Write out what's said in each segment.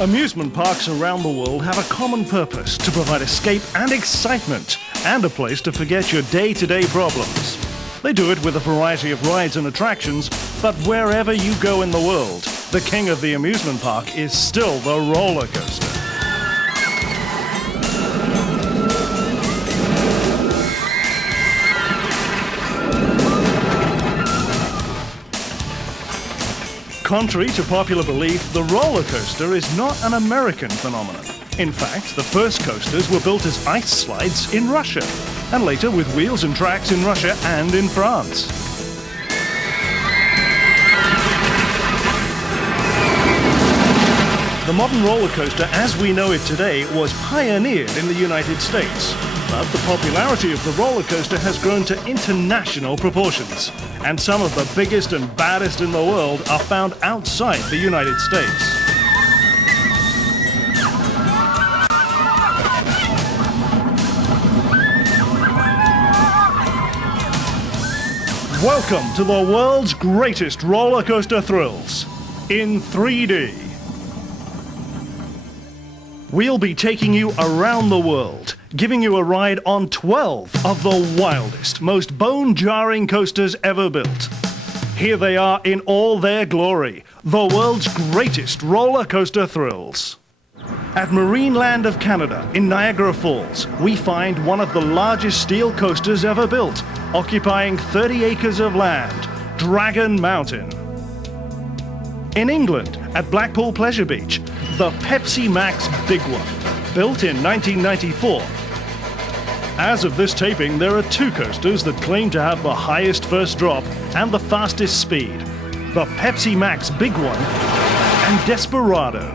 Amusement parks around the world have a common purpose: to provide escape and excitement, and a place to forget your day-to-day problems. They do it with a variety of rides and attractions, but wherever you go in the world, the king of the amusement park is still the roller coaster. Contrary to popular belief, the roller coaster is not an American phenomenon. In fact, the first coasters were built as ice slides in Russia, and later with wheels and tracks in Russia and in France. The modern roller coaster, as we know it today, was pioneered in the United States. But the popularity of the roller coaster has grown to international proportions, and some of the biggest and baddest in the world are found outside the United States. Welcome to the world's greatest roller coaster thrills in 3D. We'll be taking you around the world, giving you a ride on 12 of the wildest, most bone-jarring coasters ever built. Here they are in all their glory, the world's greatest roller coaster thrills. At Marineland of Canada in Niagara Falls, we find one of the largest steel coasters ever built, occupying 30 acres of land, Dragon Mountain. In England, at Blackpool Pleasure Beach, the Pepsi Max Big One, built in 1994. As of this taping, there are two coasters that claim to have the highest first drop and the fastest speed: the Pepsi Max Big One and Desperado.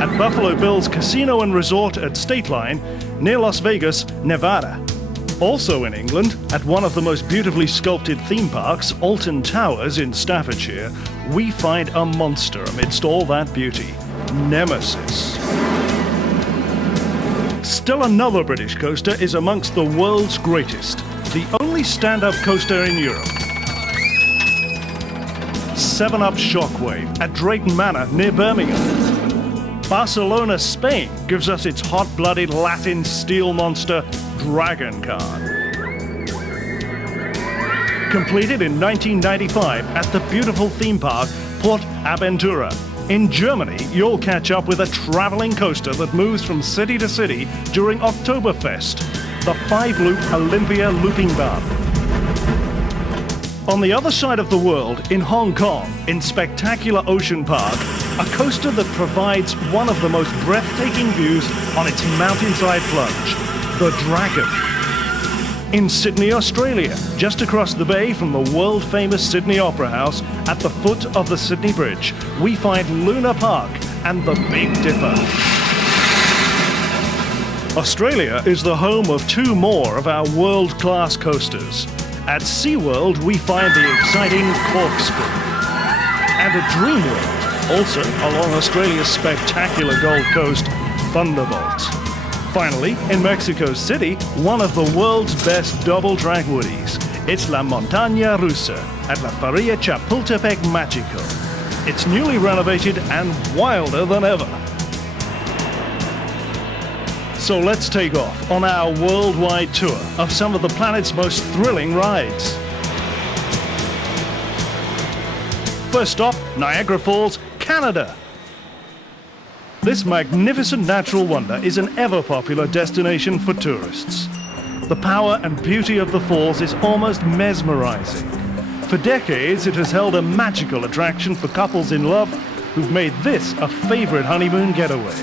At Buffalo Bill's Casino and Resort at State Line, near Las Vegas, Nevada. Also in England, at one of the most beautifully sculpted theme parks, Alton Towers in Staffordshire, we find a monster amidst all that beauty: Nemesis. Still another British coaster is amongst the world's greatest, the only stand-up coaster in Europe. 7-Up Shockwave at Drayton Manor near Birmingham. Barcelona, Spain gives us its hot-blooded Latin steel monster, Dragon Khan. Completed in 1995 at the beautiful theme park Port Aventura. In Germany, you'll catch up with a traveling coaster that moves from city to city during Oktoberfest, the 5-loop Olympia Looping Bahn. On the other side of the world, in Hong Kong, in Spectacular Ocean Park, a coaster that provides one of the most breathtaking views on its mountainside plunge, the Dragon. In Sydney, Australia, just across the bay from the world-famous Sydney Opera House, at the foot of the Sydney Bridge, we find Luna Park and the Big Dipper. Australia is the home of two more of our world-class coasters. At SeaWorld, we find the exciting Corkscrew. And at Dreamworld, also along Australia's spectacular Gold Coast, Thunderbolt. Finally, in Mexico City, one of the world's best double-track woodies. It's La Montaña Rusa at La Feria Chapultepec Mágico. It's newly renovated and wilder than ever. So let's take off on our worldwide tour of some of the planet's most thrilling rides. First stop, Niagara Falls, Canada. This magnificent natural wonder is an ever-popular destination for tourists. The power and beauty of the falls is almost mesmerizing. For decades, it has held a magical attraction for couples in love who've made this a favorite honeymoon getaway.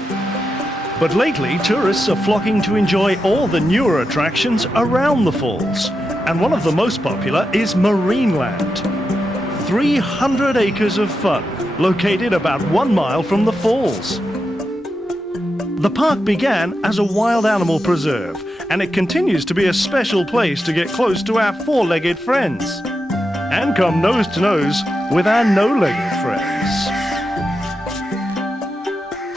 But lately, tourists are flocking to enjoy all the newer attractions around the falls. And one of the most popular is Marineland. 300 acres of fun, located about 1 mile from the falls. The park began as a wild animal preserve, and it continues to be a special place to get close to our four-legged friends. And come nose to nose with our no-legged friends.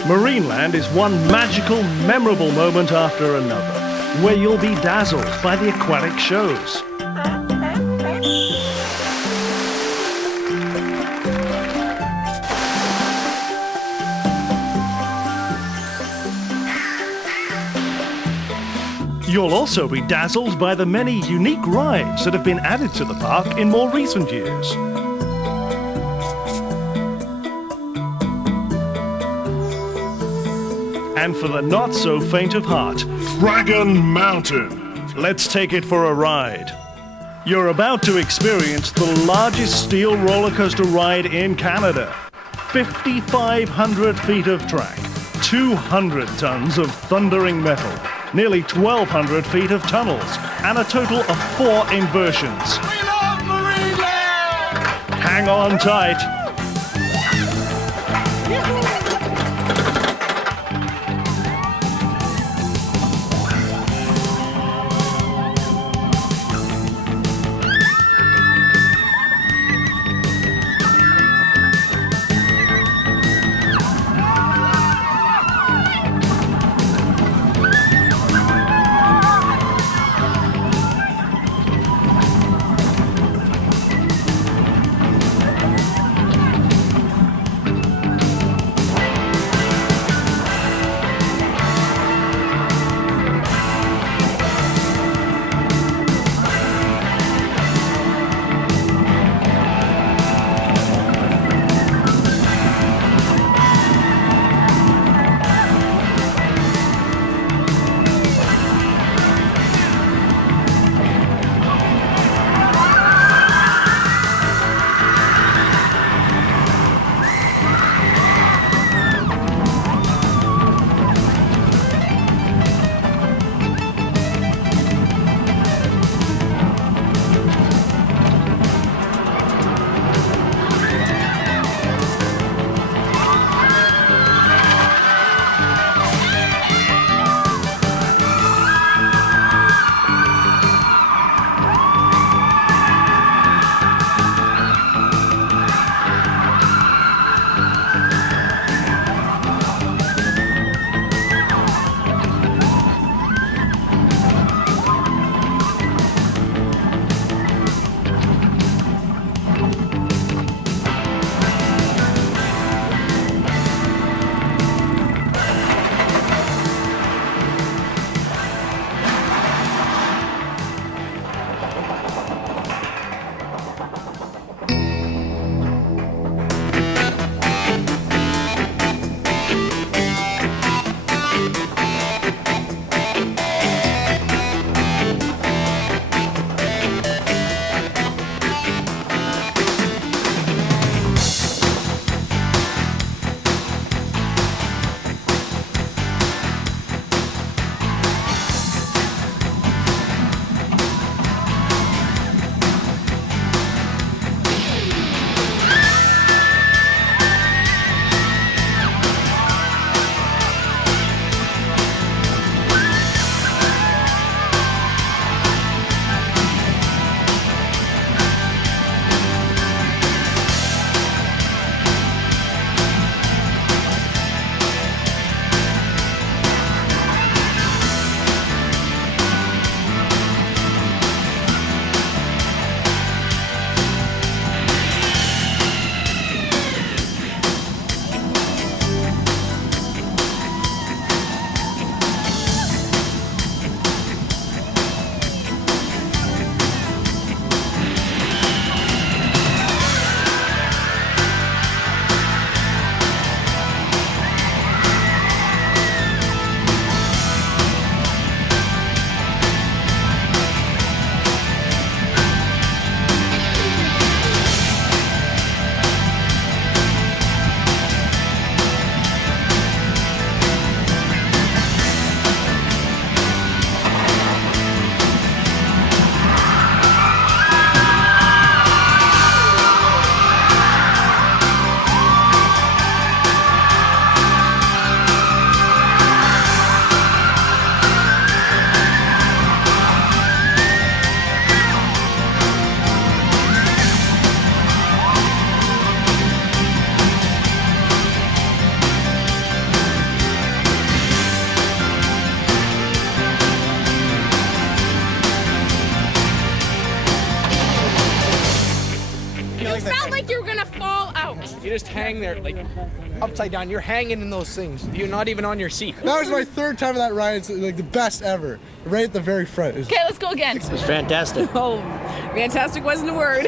Marineland is one magical, memorable moment after another, where you'll be dazzled by the aquatic shows. You'll also be dazzled by the many unique rides that have been added to the park in more recent years. And for the not so faint of heart, Dragon Mountain. let's take it for a ride. You're about to experience the largest steel roller coaster ride in Canada. 5,500 feet of track, 200 tons of thundering metal, nearly 1,200 feet of tunnels, and a total of 4 inversions. We love Marineland! Hang on tight. You just hang there like upside down. You're hanging in those things. You're not even on your seat. That was my third time on that ride. It's like the best ever. Right at the very front. Okay, let's go again. It's fantastic. Oh, fantastic wasn't a word.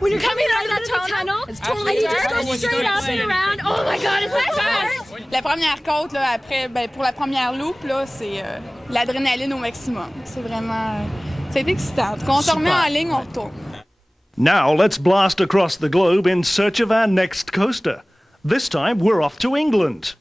When you're coming out of the tunnel, it's totally you just go straight up and around. Oh my God, it's that hard. La première côte, là, après, pour la première loop, là, c'est l'adrénaline au maximum. C'est vraiment... c'est excitant. Quand on se remet en ligne, on retourne. Now let's blast across the globe in search of our next coaster. This time we're off to England.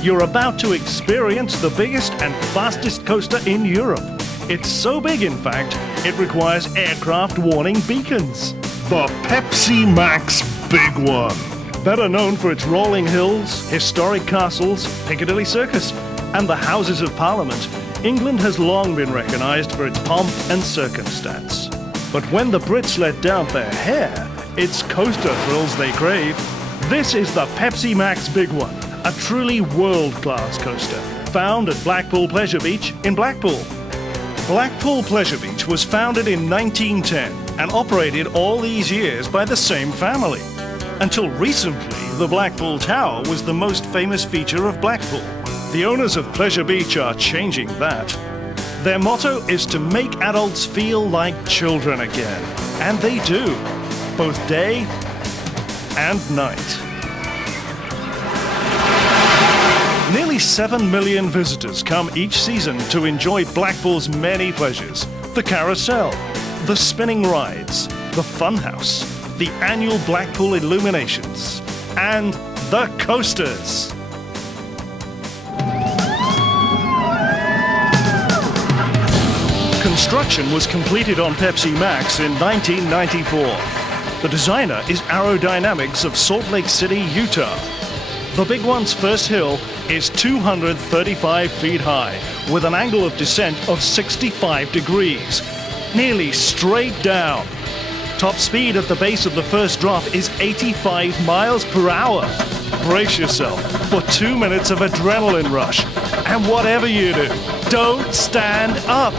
You're about to experience the biggest and fastest coaster in Europe. It's so big, in fact, it requires aircraft warning beacons. The Pepsi Max Big One. Better known for its rolling hills, historic castles, Piccadilly Circus, and the Houses of Parliament, England has long been recognised for its pomp and circumstance. But when the Brits let down their hair, it's coaster thrills they crave. This is the Pepsi Max Big One, a truly world-class coaster, found at Blackpool Pleasure Beach in Blackpool. Blackpool Pleasure Beach was founded in 1910 and operated all these years by the same family. Until recently, the Blackpool Tower was the most famous feature of Blackpool. The owners of Pleasure Beach are changing that. Their motto is to make adults feel like children again. And they do, both day and night. Nearly 7 million visitors come each season to enjoy Blackpool's many pleasures. The carousel, the spinning rides, the funhouse, the annual Blackpool illuminations, and the coasters. Construction was completed on Pepsi Max in 1994. The designer is Aerodynamics of Salt Lake City, Utah. The Big One's first hill is 235 feet high, with an angle of descent of 65 degrees, nearly straight down. Top speed at the base of the first drop is 85 miles per hour. Brace yourself for 2 minutes of adrenaline rush. And whatever you do, don't stand up.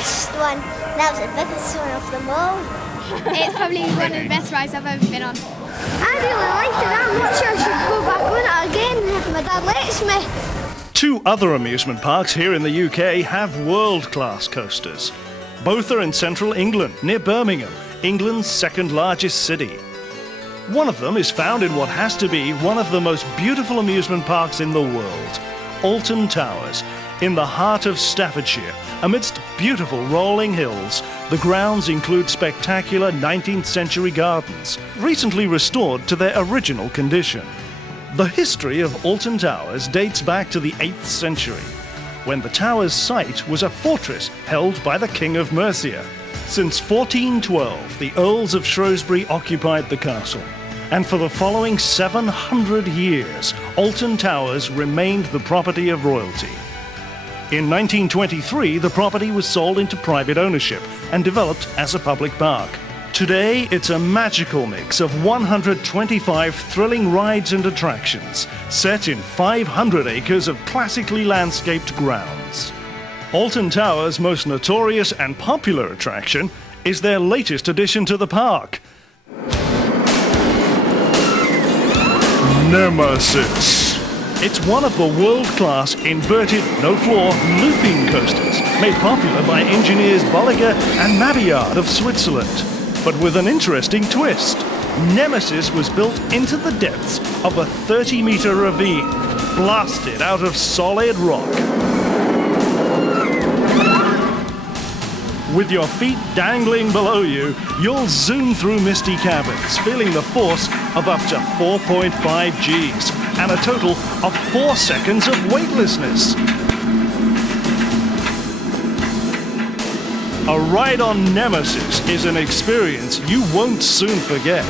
best one. That was the biggest one of them all. It's probably one of the best rides I've ever been on. I really liked it that much. I should go back on it again if my dad lets me. 2 other amusement parks here in the UK have world-class coasters. Both are in central England, near Birmingham, England's second largest city. One of them is found in what has to be one of the most beautiful amusement parks in the world, Alton Towers, in the heart of Staffordshire. Amidst beautiful rolling hills, the grounds include spectacular 19th century gardens, recently restored to their original condition. The history of Alton Towers dates back to the 8th century, when the tower's site was a fortress held by the King of Mercia. Since 1412, the Earls of Shrewsbury occupied the castle, and for the following 700 years, Alton Towers remained the property of royalty. In 1923, the property was sold into private ownership and developed as a public park. Today, it's a magical mix of 125 thrilling rides and attractions, set in 500 acres of classically landscaped grounds. Alton Towers' most notorious and popular attraction is their latest addition to the park, Nemesis. It's one of the world-class inverted, no-floor, looping coasters made popular by engineers Bolliger and Mabillard of Switzerland. But with an interesting twist. Nemesis was built into the depths of a 30-meter ravine, blasted out of solid rock. With your feet dangling below you, you'll zoom through misty caverns, feeling the force of up to 4.5 Gs and a total of 4 seconds of weightlessness. A ride on Nemesis is an experience you won't soon forget.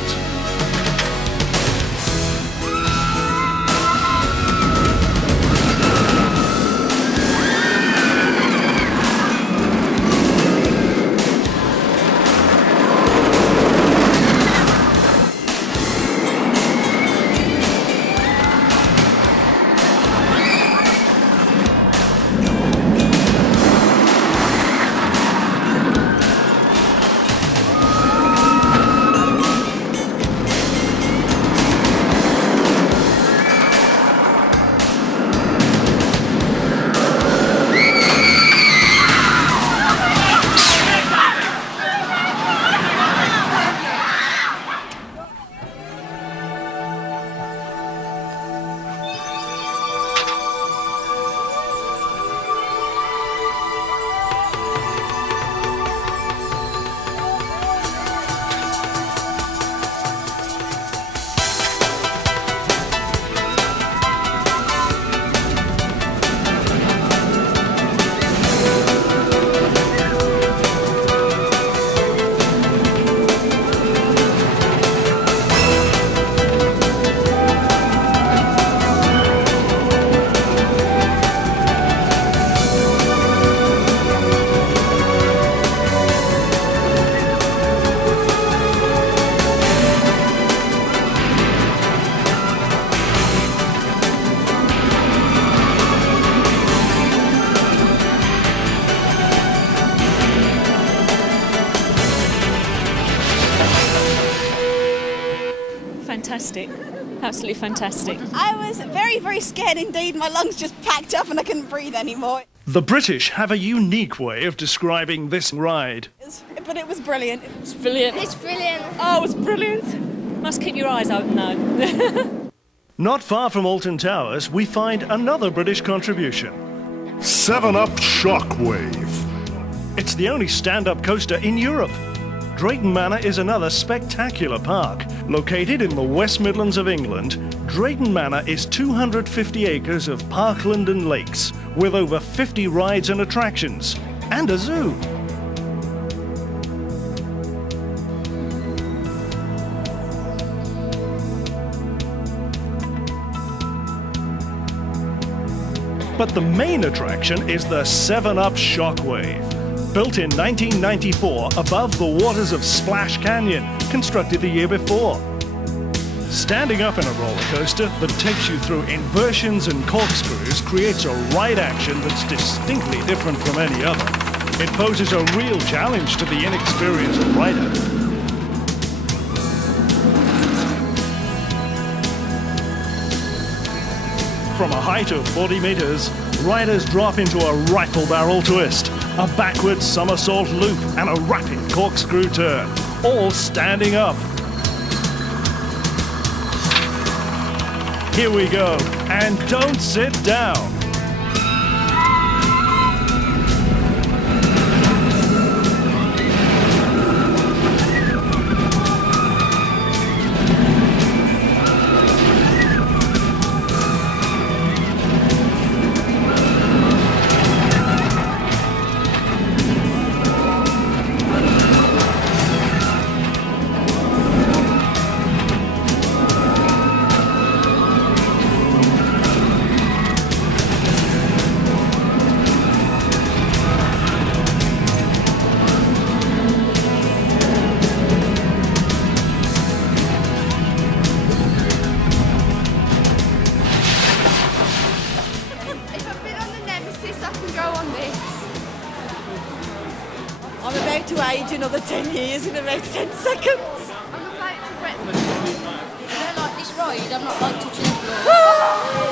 Fantastic. Absolutely fantastic. I was very, very scared indeed. My lungs just packed up and I couldn't breathe anymore. The British have a unique way of describing this ride. But it was brilliant. It's brilliant. It's brilliant. Oh, it was brilliant. Must keep your eyes open though. Not far from Alton Towers, we find another British contribution. 7-Up Shockwave. It's the only stand-up coaster in Europe. Drayton Manor is another spectacular park. Located in the West Midlands of England, Drayton Manor is 250 acres of parkland and lakes, with over 50 rides and attractions, and a zoo. But the main attraction is the 7-Up Shockwave. Built in 1994 above the waters of Splash Canyon, constructed the year before. Standing up in a roller coaster that takes you through inversions and corkscrews creates a ride action that's distinctly different from any other. It poses a real challenge to the inexperienced rider. From a height of 40 meters, riders drop into a rifle barrel twist, a backward somersault loop, and a rapid corkscrew turn, all standing up. Here we go, and don't sit down. I'm about to age another 10 years in about 10 seconds. I'm about to wet. I don't like this ride. I'm not like touching the floor.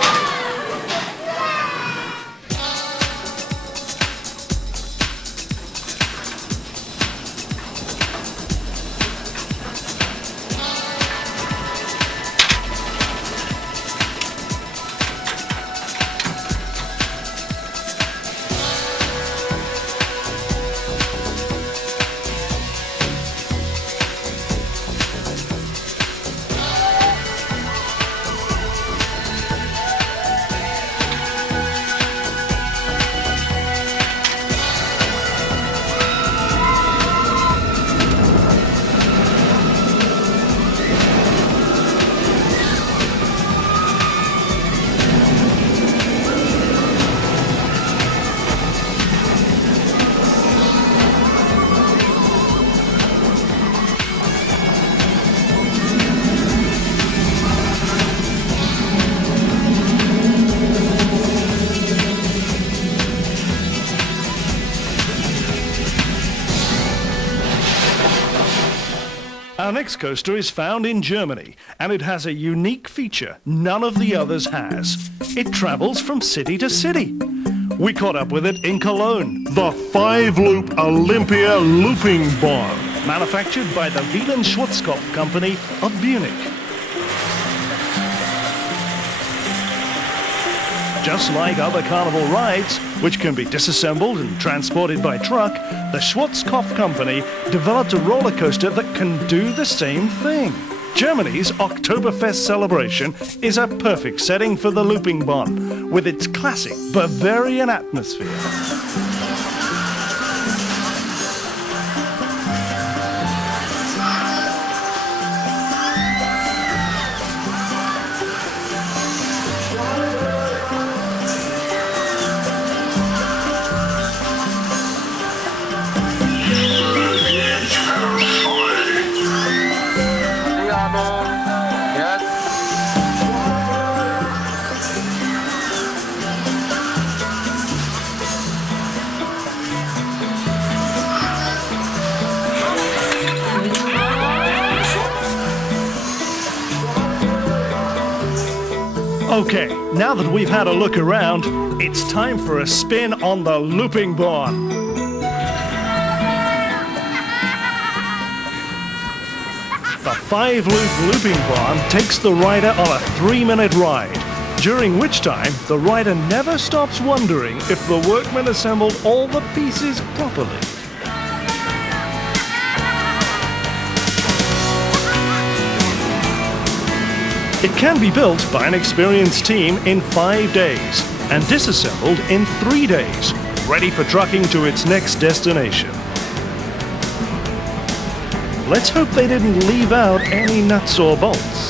Our next coaster is found in Germany, and it has a unique feature none of the others has. It travels from city to city. We caught up with it in Cologne. The 5-loop Olympia Looping Bahn. Manufactured by the Wieland Schwarzkopf Company of Munich. Just like other carnival rides, which can be disassembled and transported by truck, the Schwarzkopf Company developed a roller coaster that can do the same thing. Germany's Oktoberfest celebration is a perfect setting for the Looping Bahn, with its classic Bavarian atmosphere. Okay, now that we've had a look around, it's time for a spin on the Looping Bahn. The 5-loop Looping Bahn takes the rider on a 3-minute ride, during which time the rider never stops wondering if the workmen assembled all the pieces properly. It can be built by an experienced team in 5 days and disassembled in 3 days, ready for trucking to its next destination. Let's hope they didn't leave out any nuts or bolts.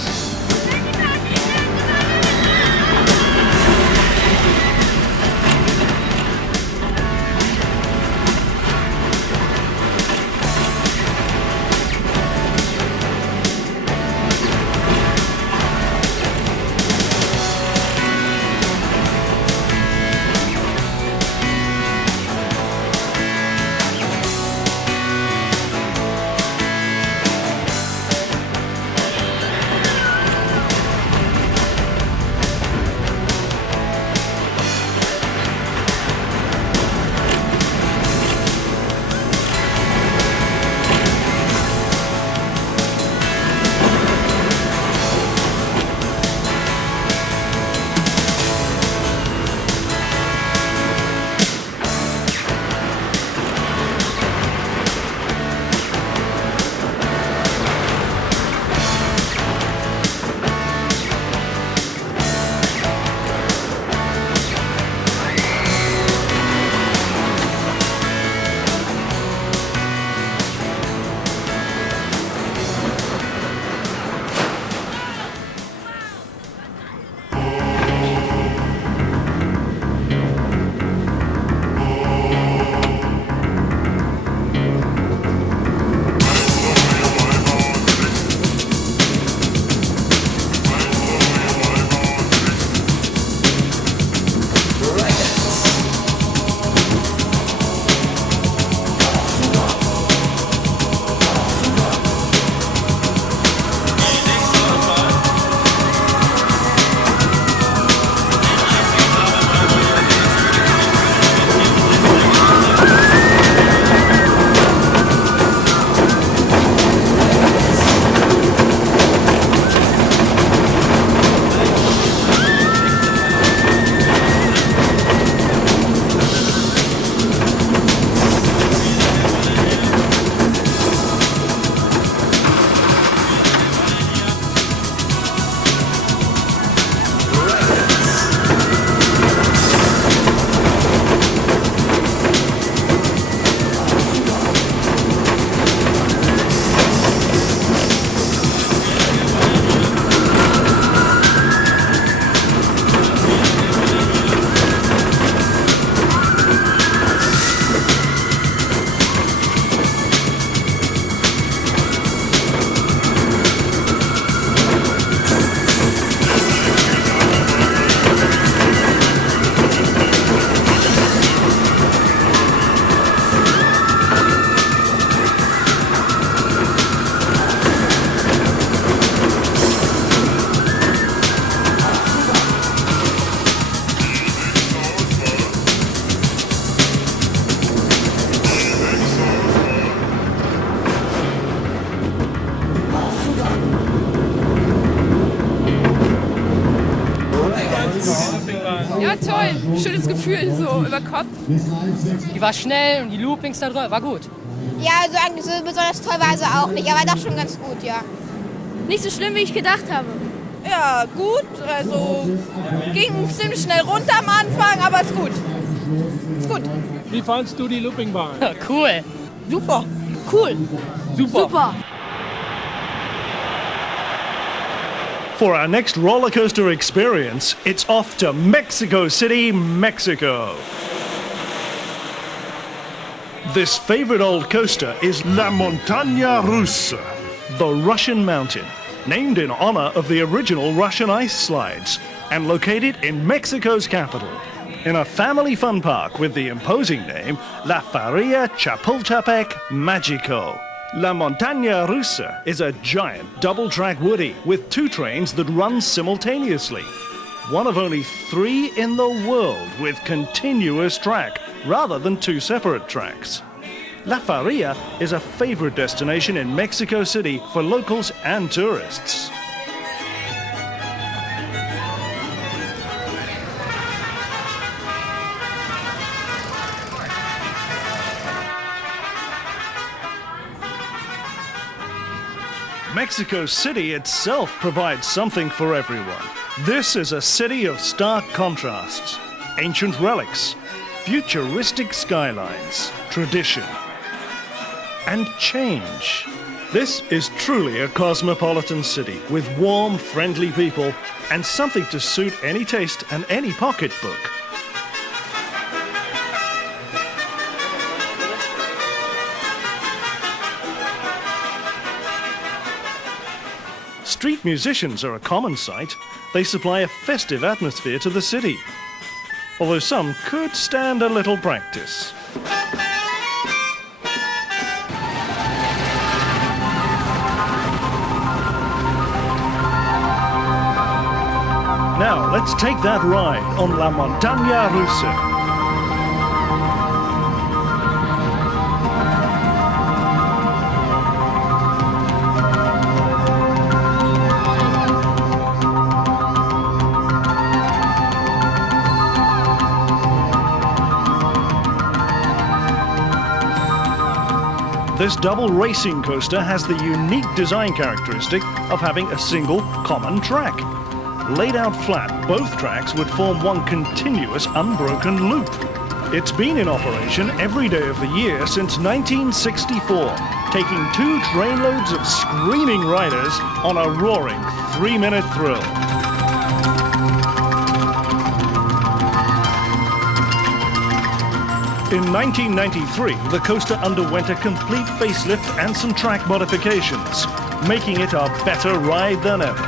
Ja, toll. Schönes Gefühl, so über Kopf. Die war schnell und die Loopings da drin, war gut. Ja, also eigentlich so besonders toll war sie auch nicht, aber doch schon ganz gut, ja. Nicht so schlimm, wie ich gedacht habe. Ja, gut. Also ging ziemlich schnell runter am Anfang, aber ist gut. Ist gut. Wie fandst du die Loopingbahn? Cool. Super. Cool. Super. Super. For our next roller coaster experience, it's off to Mexico City, Mexico. This favorite old coaster is La Montaña Rusa. the Russian Mountain, named in honor of the original Russian ice slides and located in Mexico's capital. In a family fun park with the imposing name La Feria Chapultepec Magico. La Montaña Rusa is a giant double-track woody with 2 trains that run simultaneously. One of only 3 in the world with continuous track rather than 2 separate tracks. La Feria is a favorite destination in Mexico City for locals and tourists. Mexico City itself provides something for everyone. This is a city of stark contrasts, ancient relics, futuristic skylines, tradition, and change. This is truly a cosmopolitan city with warm, friendly people and something to suit any taste and any pocketbook. Street musicians are a common sight. They supply a festive atmosphere to the city, although some could stand a little practice. Now let's take that ride on La Montaña Rusa. This double racing coaster has the unique design characteristic of having a single common track. Laid out flat, both tracks would form one continuous unbroken loop. It's been in operation every day of the year since 1964, taking 2 trainloads of screaming riders on a roaring 3-minute thrill. In 1993, the coaster underwent a complete facelift and some track modifications, making it a better ride than ever.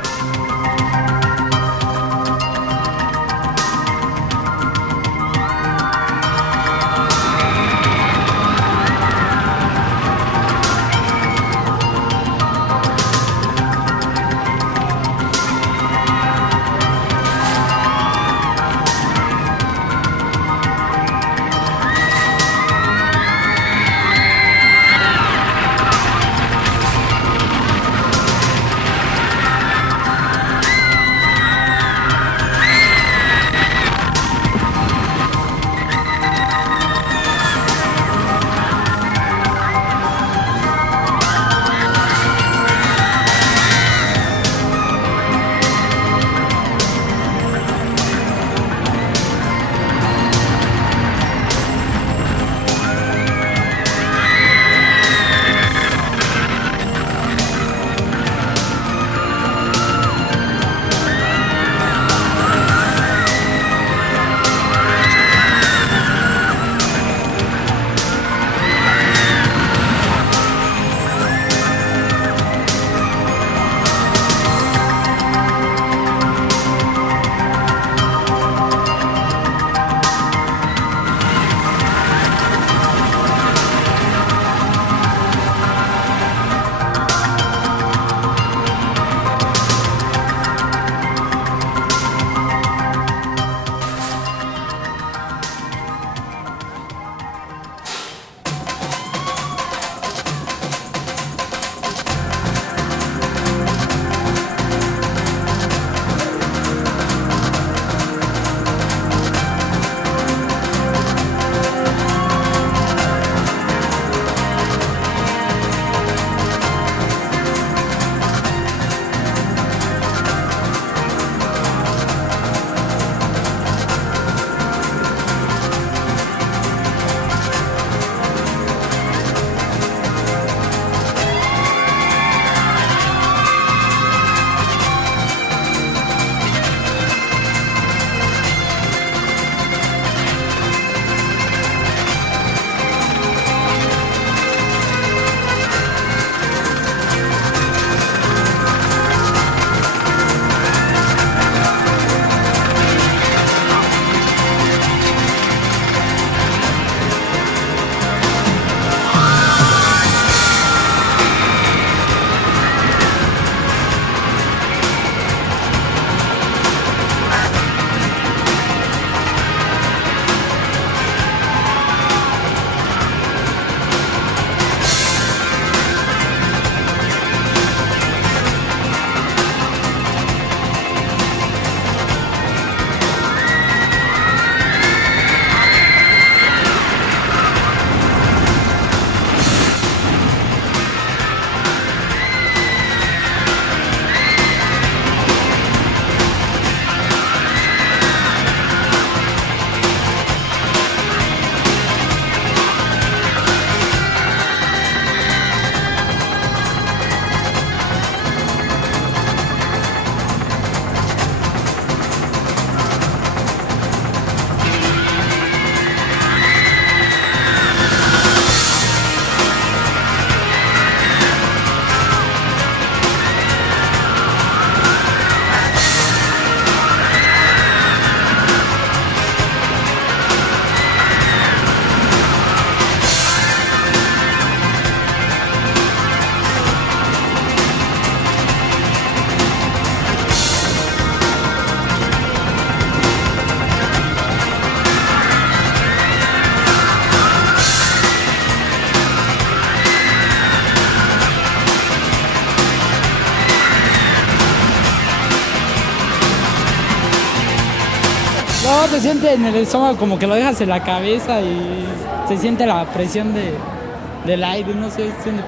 No, se siente en el estómago como que lo dejas en la cabeza y se siente la presión del aire, no sé, se siente...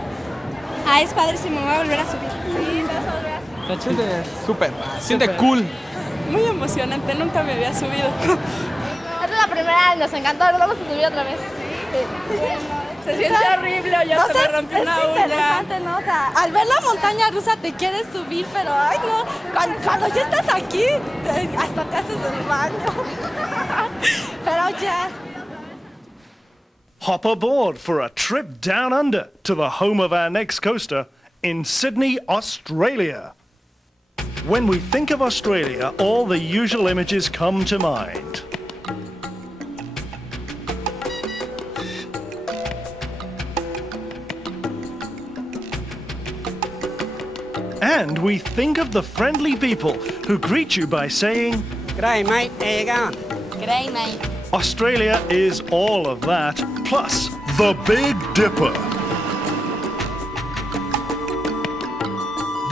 Ah, es padrísimo, me voy a volver a subir. Sí, te vas a volver a subir. Está Súper, siente cool. Muy emocionante, nunca me había subido. Esta es la primera, nos encantó, nos vamos a subir otra vez. Se siente horrible, ya se me rompió una uña. Interesante, ¿no? O sea, Al ver la montaña rusa te quieres subir, pero ay no, cuando ya estás aquí, hasta te haces el baño. Pero ya. Hop aboard for a trip down under to the home of our next coaster in Sydney, Australia. When we think of Australia, all the usual images come to mind. And we think of the friendly people who greet you by saying, G'day, mate. How you going? G'day, mate. Australia is all of that, plus The Big Dipper.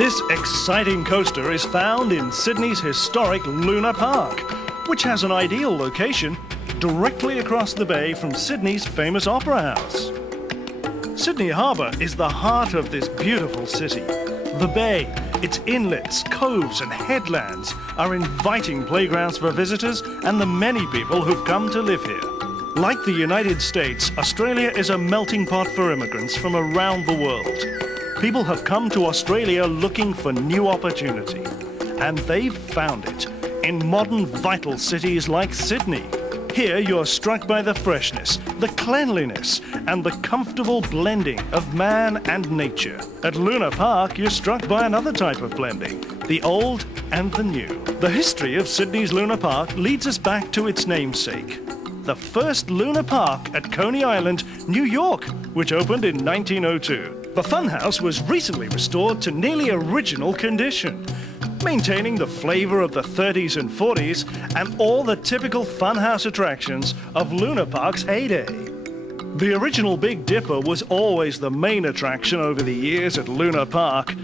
this exciting coaster is found in Sydney's historic Luna Park, which has an ideal location directly across the bay from Sydney's famous Opera House. Sydney Harbour is the heart of this beautiful city. The bay, its inlets, coves and headlands are inviting playgrounds for visitors and the many people who've come to live here. Like the United States, Australia is a melting pot for immigrants from around the world. People have come to Australia looking for new opportunity, and they've found it in modern, vital cities like Sydney. Here you're struck by the freshness, the cleanliness, and the comfortable blending of man and nature. At Luna Park, you're struck by another type of blending, the old and the new. The history of Sydney's Luna Park leads us back to its namesake, the first Luna Park at Coney Island, New York, which opened in 1902. The funhouse was recently restored to nearly original condition, maintaining the flavor of the 30s and 40s and all the typical funhouse attractions of Luna Park's heyday. The original Big Dipper was always the main attraction over the years at Luna Park,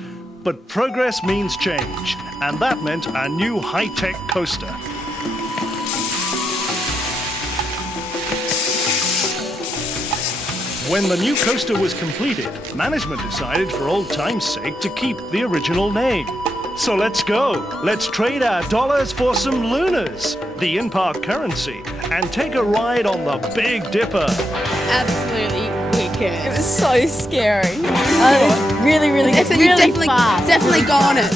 but progress means change, and that meant a new high-tech coaster. When the new coaster was completed, management decided for old time's sake to keep the original name. So let's go. Let's trade our dollars for some lunas, the in-park currency, and take a ride on the Big Dipper. Absolutely wicked. It was so scary. Really, really good. Really fast. Definitely go on it.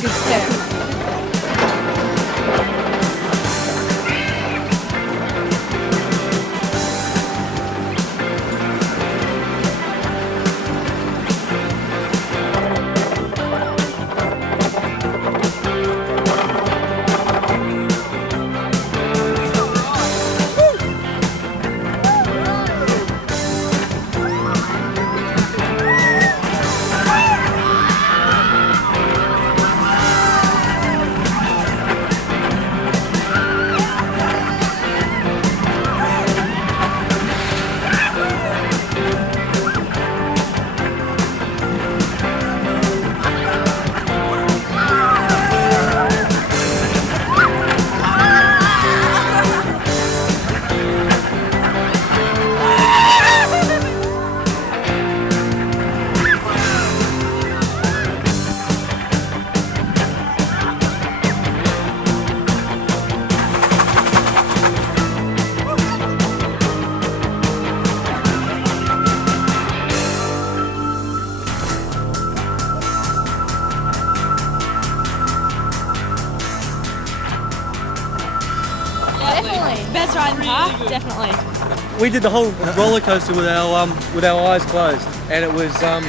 Definitely. Best ride in the park, definitely. We did the whole roller coaster with our eyes closed, and it was an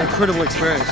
incredible experience.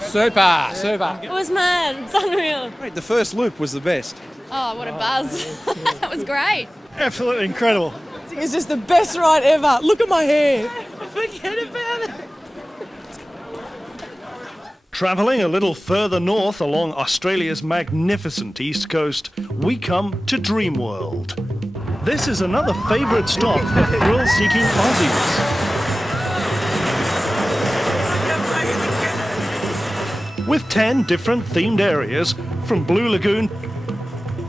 Super, super. It was mad. It's unreal. The first loop was the best. Oh, what a buzz. That was great. Absolutely incredible. It's just the best ride ever. Look at my hair. Forget about it. Travelling a little further north along Australia's magnificent east coast, we come to Dreamworld. This is another favourite stop for thrill-seeking Aussies. With 10 different themed areas, from Blue Lagoon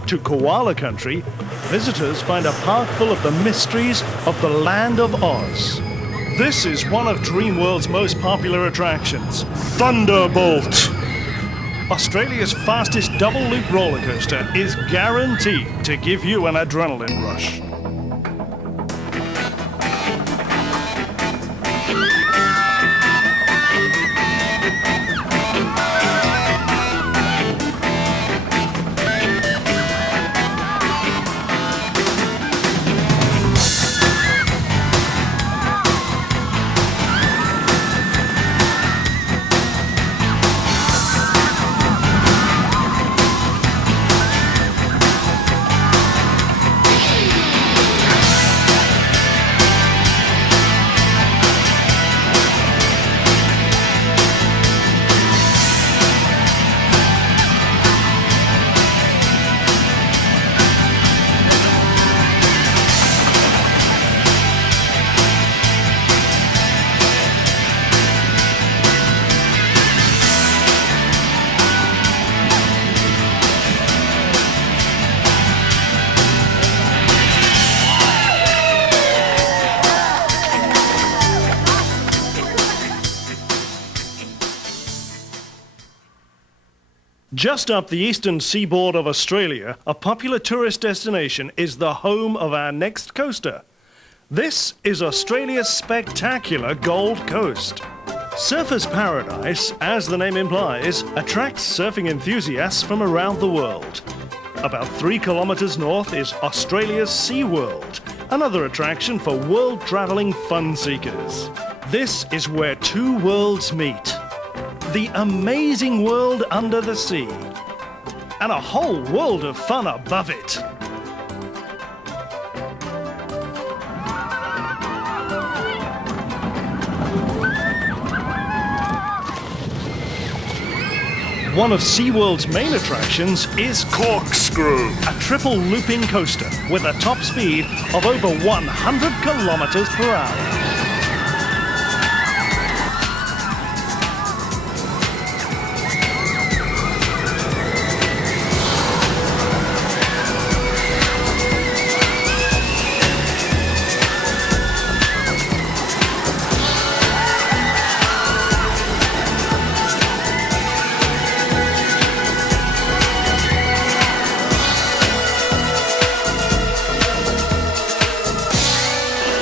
to Koala Country, visitors find a park full of the mysteries of the Land of Oz. This is one of Dreamworld's most popular attractions, Thunderbolt. Australia's fastest double-loop roller coaster is guaranteed to give you an adrenaline rush. Just up the eastern seaboard of Australia, a popular tourist destination is the home of our next coaster. This is Australia's spectacular Gold Coast. Surfers Paradise, as the name implies, attracts surfing enthusiasts from around the world. About 3 kilometres north is Australia's SeaWorld, another attraction for world-travelling fun seekers. This is where two worlds meet. The amazing world under the sea, and a whole world of fun above it. One of SeaWorld's main attractions is Corkscrew, a triple looping coaster with a top speed of over 100 kilometers per hour.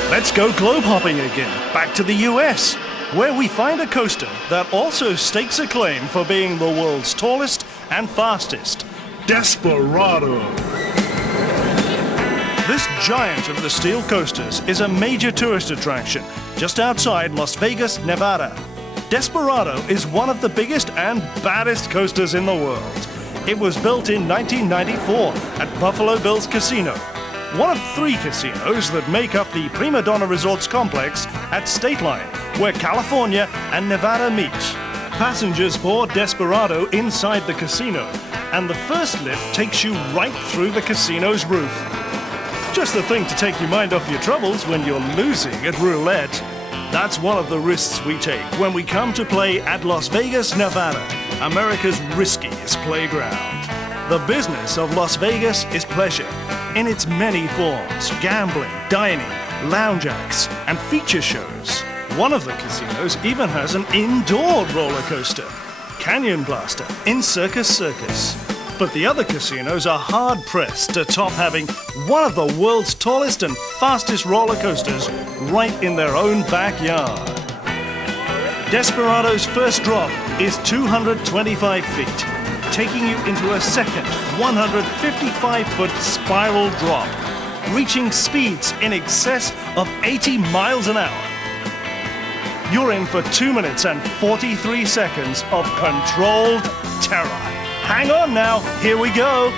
Let's go globe hopping again, back to the US, where we find a coaster that also stakes a claim for being the world's tallest and fastest, Desperado. This giant of the steel coasters is a major tourist attraction just outside Las Vegas, Nevada. Desperado is one of the biggest and baddest coasters in the world. It was built in 1994 at Buffalo Bills Casino, one of 3 casinos that make up the Prima Donna Resorts complex at State Line, where California and Nevada meet. Passengers board Desperado inside the casino, and the first lift takes you right through the casino's roof. Just the thing to take your mind off your troubles when you're losing at roulette. That's one of the risks we take when we come to play at Las Vegas, Nevada, America's riskiest playground. The business of Las Vegas is pleasure in its many forms: gambling, dining, lounge acts, and feature shows. One of the casinos even has an indoor roller coaster, Canyon Blaster, in Circus Circus. But the other casinos are hard-pressed to top having one of the world's tallest and fastest roller coasters right in their own backyard. Desperado's first drop is 225 feet, taking you into a second 155-foot spiral drop, reaching speeds in excess of 80 miles an hour. you're in for 2 minutes and 43 seconds of controlled terror. Hang on now, here we go.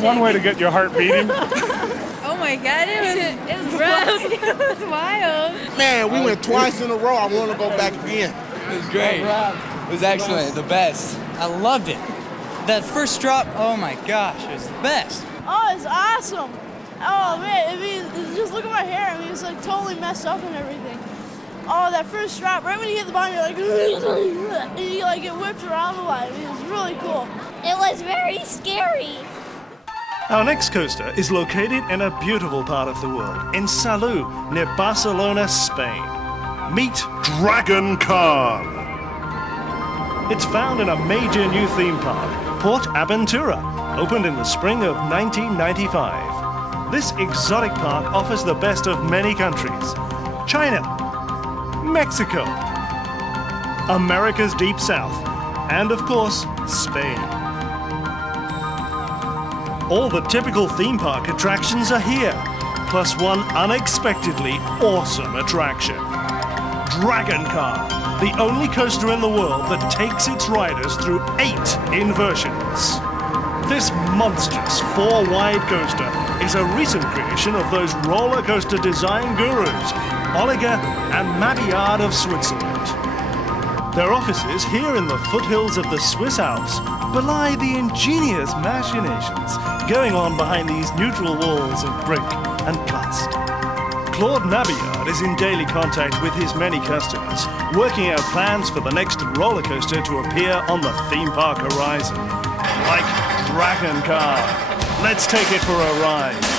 One way to get your heart beating. Oh my God, it was rough. It was wild. Man, we went twice in a row. I want to go back again. It was great. It was excellent. The best. I loved it. That first drop, oh my gosh, it was the best. Oh, it's awesome. Oh man, I mean, just look at my hair. I mean, it's like totally messed up and everything. Oh, that first drop, right when you hit the bottom, you're like, and you like get whipped around a lot. I mean, it was really cool. It was very scary. Our next coaster is located in a beautiful part of the world, in Salou, near Barcelona, Spain. Meet Dragon Khan. It's found in a major new theme park, Port Aventura, opened in the spring of 1995. This exotic park offers the best of many countries: China, Mexico, America's Deep South, and of course, Spain. All the typical theme park attractions are here, plus one unexpectedly awesome attraction. Dragon Khan, the only coaster in the world that takes its riders through 8 inversions. This monstrous 4-wide coaster is a recent creation of those roller coaster design gurus, Oliga and Mabilliard of Switzerland. Their offices here in the foothills of the Swiss Alps belie the ingenious machinations going on behind these neutral walls of brick and plast. Claude Mabilliard is in daily contact with his many customers, working out plans for the next roller coaster to appear on the theme park horizon. Like Dragon Car. Let's take it for a ride.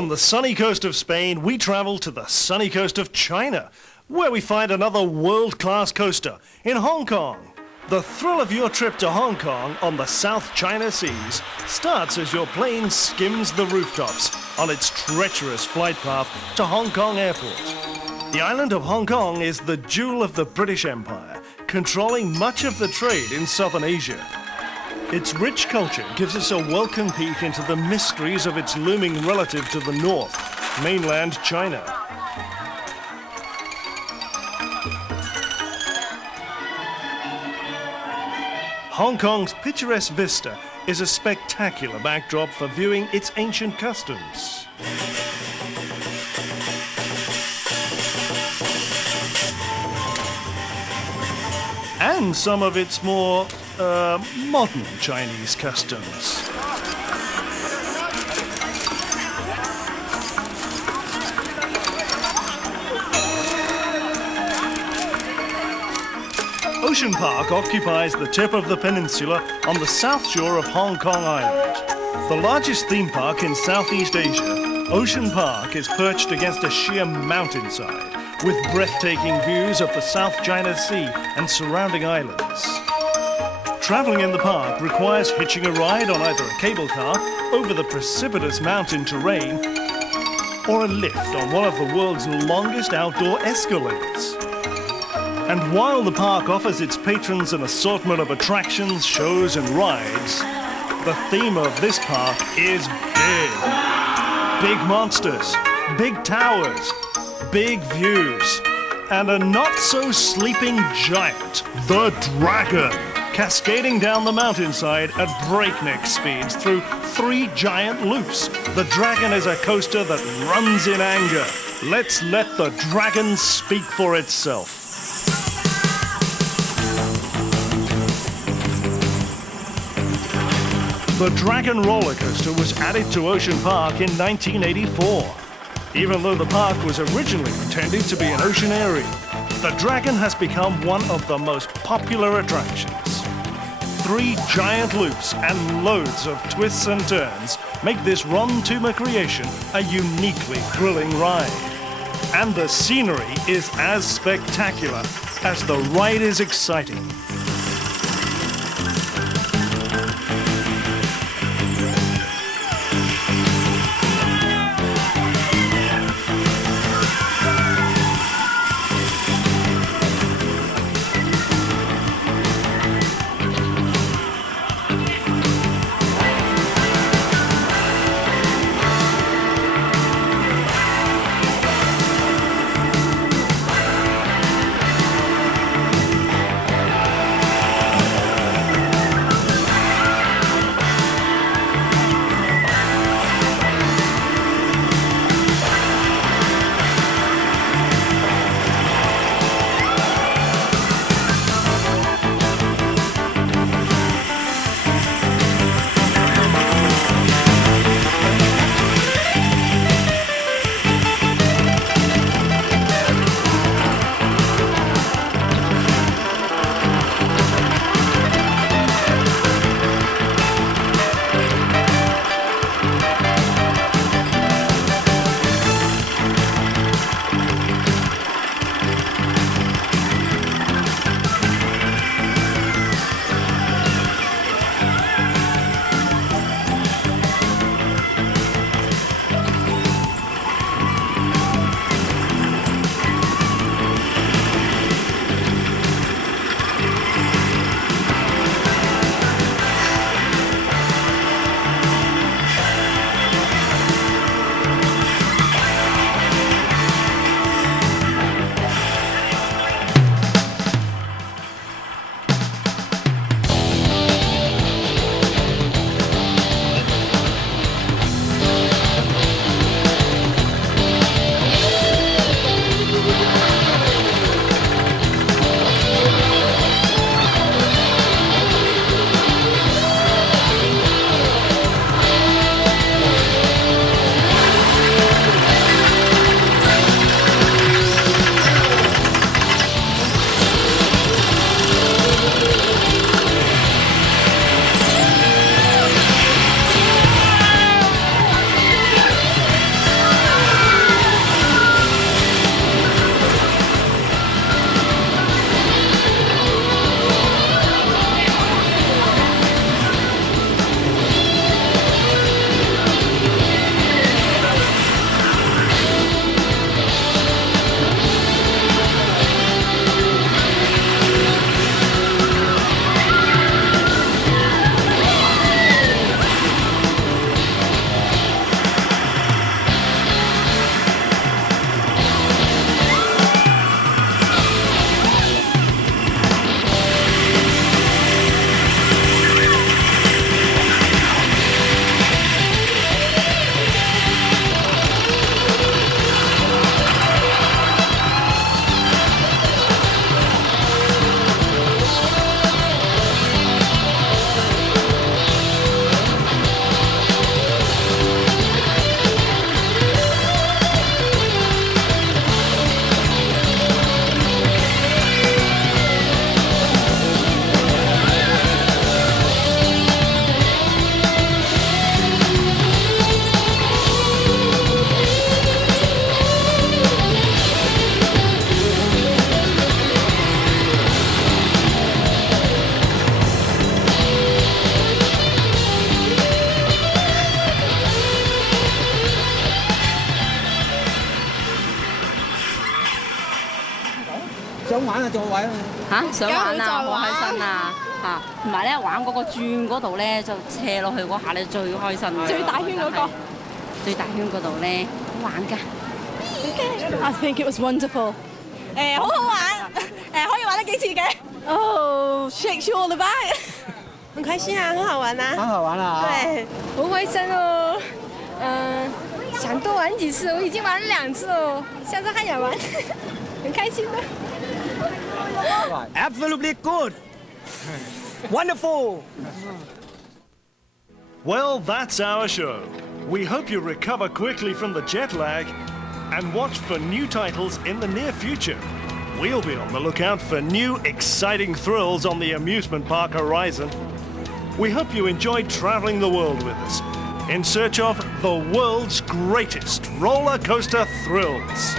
From the sunny coast of Spain, we travel to the sunny coast of China, where we find another world-class coaster in Hong Kong. The thrill of your trip to Hong Kong on the South China Seas starts as your plane skims the rooftops on its treacherous flight path to Hong Kong Airport. The island of Hong Kong is the jewel of the British Empire, controlling much of the trade in southern Asia. Its rich culture gives us a welcome peek into the mysteries of its looming relative to the north, mainland China. Hong Kong's picturesque vista is a spectacular backdrop for viewing its ancient customs. And some of its more modern Chinese customs. Ocean Park occupies the tip of the peninsula on the south shore of Hong Kong Island. The largest theme park in Southeast Asia, Ocean Park is perched against a sheer mountainside with breathtaking views of the South China Sea and surrounding islands. Traveling in the park requires hitching a ride on either a cable car over the precipitous mountain terrain or a lift on one of the world's longest outdoor escalators. And while the park offers its patrons an assortment of attractions, shows and rides, the theme of this park is big. Big monsters, big towers, big views, and a not-so-sleeping giant, the Dragon, cascading down the mountainside at breakneck speeds through 3 giant loops. The Dragon is a coaster that runs in anger. Let's let the Dragon speak for itself. The Dragon roller coaster was added to Ocean Park in 1984. Even though the park was originally intended to be an ocean area, the Dragon has become one of the most popular attractions. 3 giant loops and loads of twists and turns make this Ron Toomer creation a uniquely thrilling ride. And the scenery is as spectacular as the ride is exciting. 嚇，想玩啊，好開心啊！嚇，同埋咧玩嗰個轉嗰度咧，就斜落去嗰下咧最開心。最大圈嗰個，最大圈嗰度咧好玩㗎。I think it was wonderful. 好好玩，可以玩得幾次嘅。Oh, shakes you all about. 很開心啊，很好玩啊。很好玩啊！對，好開心哦。想多玩幾次，我已經玩了2次哦，下次還想玩，很開心的。Absolutely good. Wonderful. Well, that's our show. We hope you recover quickly from the jet lag and watch for new titles in the near future. We'll be on the lookout for new, exciting thrills on the amusement park horizon. We hope you enjoyed traveling the world with us in search of the world's greatest roller coaster thrills.